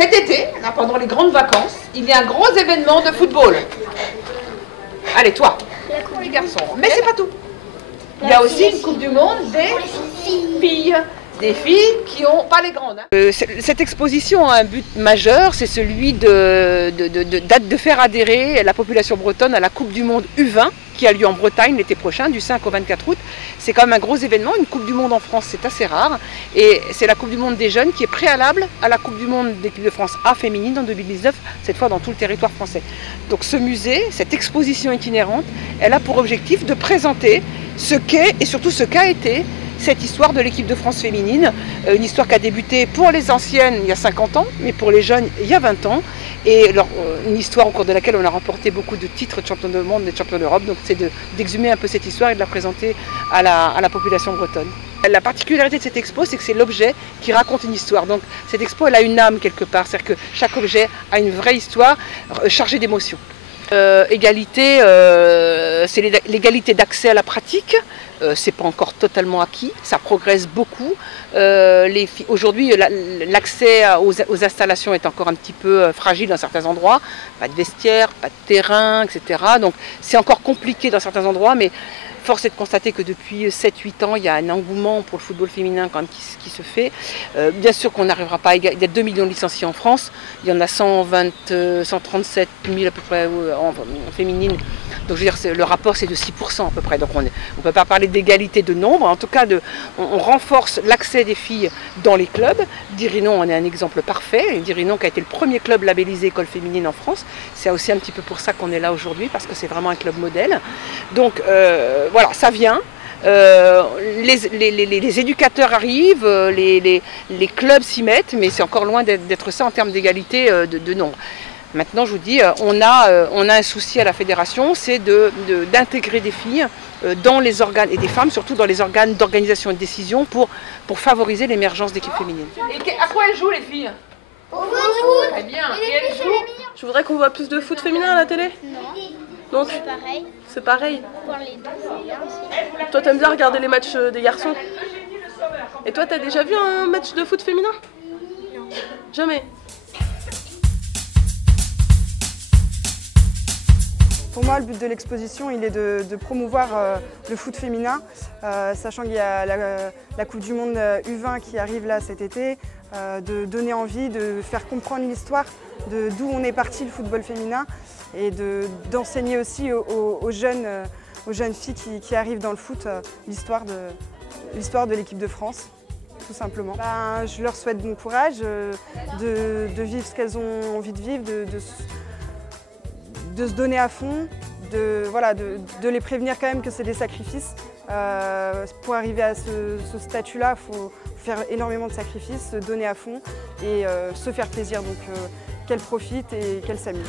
cet été, là, pendant les grandes vacances, il y a un gros événement de football. Allez, toi, les garçons. Mais c'est pas tout. Il y a aussi une Coupe du Monde des filles. Des filles qui ont, pas les grandes. Cette exposition a un but majeur, c'est celui de faire adhérer la population bretonne à la Coupe du Monde U20 qui a lieu en Bretagne l'été prochain, du 5 au 24 août. C'est quand même un gros événement, une Coupe du Monde en France c'est assez rare. Et c'est la Coupe du Monde des jeunes qui est préalable à la Coupe du Monde d'équipe de France A féminine en 2019, cette fois dans tout le territoire français. Donc ce musée, cette exposition itinérante, elle a pour objectif de présenter ce qu'est et surtout ce qu'a été cette histoire de l'équipe de France féminine, une histoire qui a débuté pour les anciennes il y a 50 ans, mais pour les jeunes il y a 20 ans, et une histoire au cours de laquelle on a remporté beaucoup de titres de champion du monde et de champion d'Europe, donc c'est d'exhumer un peu cette histoire et de la présenter à la population bretonne. La particularité de cette expo, c'est que c'est l'objet qui raconte une histoire, donc cette expo elle a une âme quelque part, c'est-à-dire que chaque objet a une vraie histoire chargée d'émotions. Égalité, c'est l'égalité d'accès à la pratique. C'est pas encore totalement acquis, ça progresse beaucoup. Aujourd'hui, l'accès aux installations est encore un petit peu fragile dans certains endroits. Pas de vestiaire, pas de terrain, etc. Donc c'est encore compliqué dans certains endroits, mais force est de constater que depuis 7-8 ans, il y a un engouement pour le football féminin quand même qui se fait. Bien sûr qu'on n'arrivera pas à égaliser. Il y a 2 millions de licenciés en France, il y en a 137 000 à peu près en féminine. Donc je veux dire, le rapport c'est de 6% à peu près. Donc on ne peut pas parler d'égalité de nombre, en tout cas on renforce l'accès des filles dans les clubs. Dirinon en est un exemple parfait. Dirinon qui a été le premier club labellisé école féminine en France. C'est aussi un petit peu pour ça qu'on est là aujourd'hui, parce que c'est vraiment un club modèle. Donc voilà, ça vient. Les éducateurs arrivent, les clubs s'y mettent, mais c'est encore loin d'être ça en termes d'égalité de nombre. Maintenant, je vous dis, on a un souci à la fédération, c'est d'intégrer des filles dans les organes, et des femmes surtout dans les organes d'organisation et de décision pour favoriser l'émergence d'équipes féminines. Et à quoi elles jouent les filles? Au foot. Très bien. Et elles jouent? Je voudrais qu'on voit plus de foot féminin à la télé. Non. Donc C'est pareil. c'est pareil. Pour les deux, c'est bien aussi. Toi, t'aimes bien regarder les matchs des garçons? Et toi, t'as déjà vu un match de foot féminin? Non. Jamais. Pour moi, le but de l'exposition, il est de promouvoir le foot féminin, sachant qu'il y a la Coupe du Monde U20 qui arrive là cet été, de donner envie, de faire comprendre l'histoire d'où on est parti le football féminin et d'enseigner aussi aux jeunes filles qui arrivent dans le foot l'histoire de l'équipe de France, tout simplement. Je leur souhaite bon courage, de vivre ce qu'elles ont envie de vivre, de se donner à fond, de les prévenir quand même que c'est des sacrifices. Pour arriver à ce statut-là, il faut faire énormément de sacrifices, se donner à fond et se faire plaisir. Donc qu'elles profitent et qu'elles s'amusent.